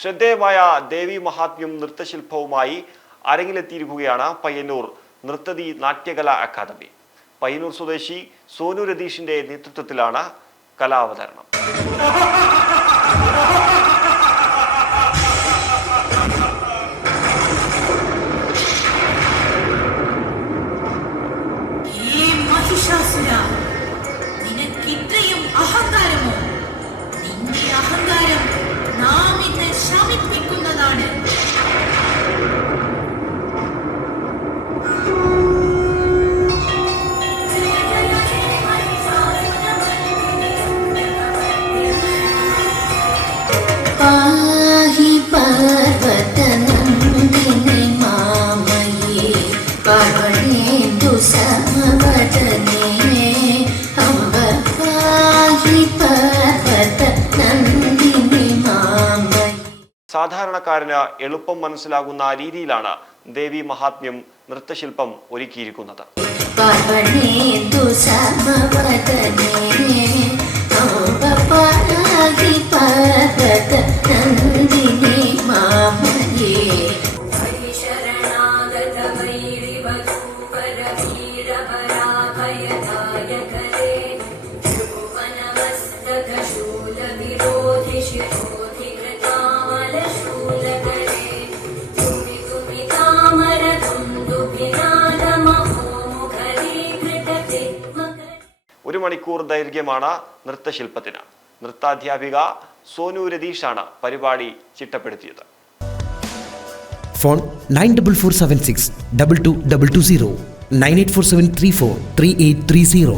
ശ്രദ്ധേയമായ ദേവി മഹാത്മ്യം നൃത്തശില്പവുമായി അരങ്ങിലെത്തിയിരിക്കുകയാണ് പയ്യന്നൂർ നൃത്തതി നാട്യകലാ അക്കാദമി. പയ്യന്നൂർ സ്വദേശി സോനു രതീഷിന്റെ നേതൃത്വത്തിലാണ് കലാവതരണം. ഏ സാധാരണക്കാരന് എളുപ്പം മനസ്സിലാകുന്ന രീതിയിലാണ് ദേവി മഹാത്മ്യം നൃത്തശില്പം ഒരുക്കിയിരിക്കുന്നത്. ഒരു മണിക്കൂർ ദൈർഘ്യമാണ് നൃത്തശില്പത്തിന്. നൃത്താധ്യാപിക സോനു രതീഷാണ് പരിപാടി ചിട്ടപ്പെടുത്തിയത്. phone nine double four seven six double two double two zero nine eight four seven three four three eight three zero